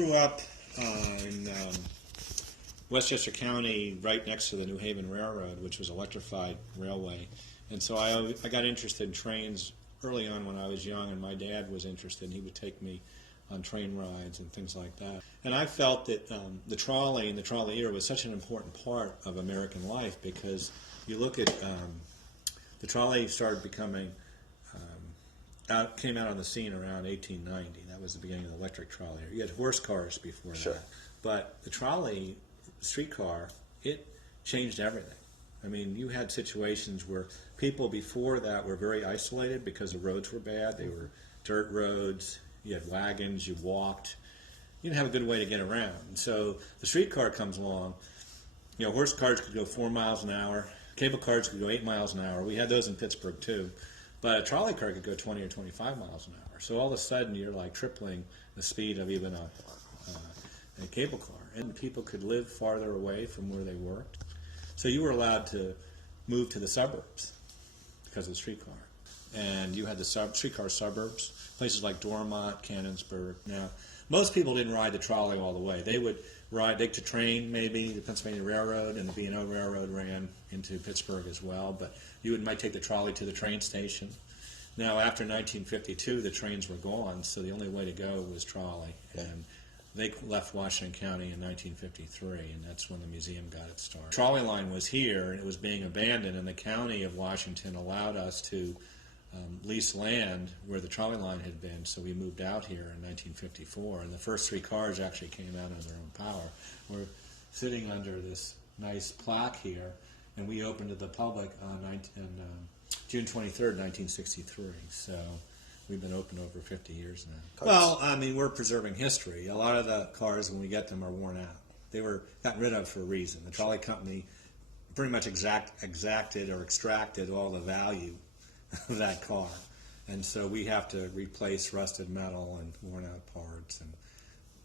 Grew up in Westchester County, right next to the New Haven Railroad, which was electrified railway, and so I got interested in trains early on when I was young, and my dad was interested, and he would take me on train rides and things like that. And I felt that the trolley and the trolley era was such an important part of American life, because you look at the trolley started becoming came out on the scene around 1890. That was the beginning of the electric trolley. You had horse cars before Sure. that, but the trolley, streetcar, it changed everything. I mean, you had situations where people before that were very isolated because the roads were bad. They were dirt roads. You had wagons. You walked. You didn't have a good way to get around. And so the streetcar comes along. You know, horse cars could go 4 miles an hour. Cable cars could go 8 miles an hour. We had those in Pittsburgh too. But a trolley car could go 20 or 25 miles an hour. So all of a sudden you're like tripling the speed of even a cable car. And people could live farther away from where they worked. So you were allowed to move to the suburbs because of the streetcar. And you had the streetcar suburbs, places like Dormont, Canonsburg. Now, most people didn't ride the trolley all the way. They would take the train, maybe, the Pennsylvania Railroad, and the B&O Railroad ran into Pittsburgh as well. But you might take the trolley to the train station. Now, after 1952, the trains were gone, so the only way to go was trolley. And they left Washington County in 1953, and that's when the museum got its start. The trolley line was here, and it was being abandoned, and the county of Washington allowed us to lease land where the trolley line had been, so we moved out here in 1954, and the first 3 cars actually came out of their own power. We're sitting under this nice plaque here, and we opened to the public on June 23rd, 1963, so we've been open over 50 years now. Well, I mean, we're preserving history. A lot of the cars, when we get them, are worn out. They were gotten rid of for a reason. The trolley company pretty much exacted or extracted all the value of that car. And so we have to replace rusted metal and worn out parts and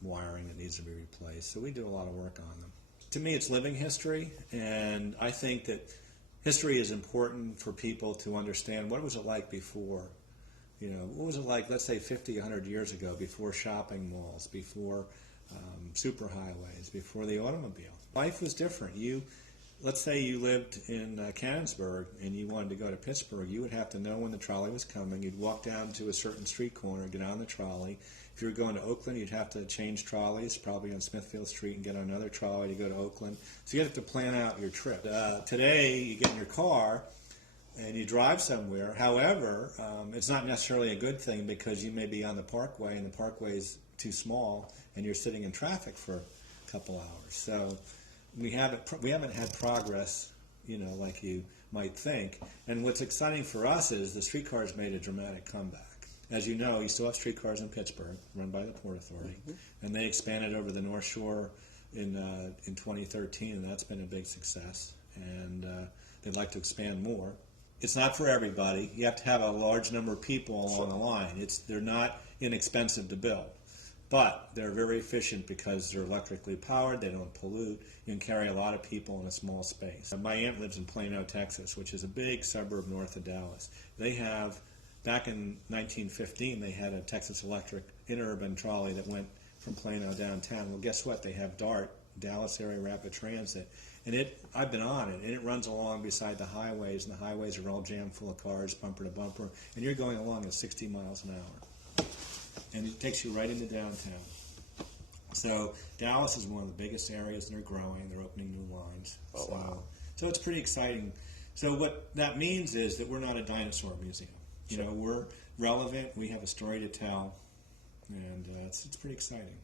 wiring that needs to be replaced. So we do a lot of work on them. To me, it's living history, and I think that history is important for people to understand what was it like before. You know, what was it like, let's say 50, 100 years ago, before shopping malls, before superhighways, before the automobile. Life was different. Let's say you lived in Canonsburg and you wanted to go to Pittsburgh, you would have to know when the trolley was coming. You'd walk down to a certain street corner, get on the trolley. If you were going to Oakland, you'd have to change trolleys, probably on Smithfield Street, and get on another trolley to go to Oakland. So you have to plan out your trip. Today, you get in your car and you drive somewhere. However, it's not necessarily a good thing, because you may be on the parkway and the parkway is too small and you're sitting in traffic for a couple hours. So we haven't had progress, you know, like you might think. And what's exciting for us is the streetcars made a dramatic comeback. As you know, you still have streetcars in Pittsburgh, run by the Port Authority, and they expanded over the North Shore in 2013, and that's been a big success. And they'd like to expand more. It's not for everybody. You have to have a large number of people along the line. They're not inexpensive to build. But they're very efficient because they're electrically powered, they don't pollute, you can carry a lot of people in a small space. My aunt lives in Plano, Texas, which is a big suburb north of Dallas. Back in 1915, they had a Texas Electric interurban trolley that went from Plano downtown. Well, guess what? They have DART, Dallas Area Rapid Transit, and I've been on it, and it runs along beside the highways, and the highways are all jammed full of cars, bumper to bumper, and you're going along at 60 miles an hour. And it takes you right into downtown. So Dallas is one of the biggest areas, and they're growing. They're opening new lines. Oh, wow. So it's pretty exciting. So what that means is that we're not a dinosaur museum. You know, we're relevant. We have a story to tell, and it's pretty exciting.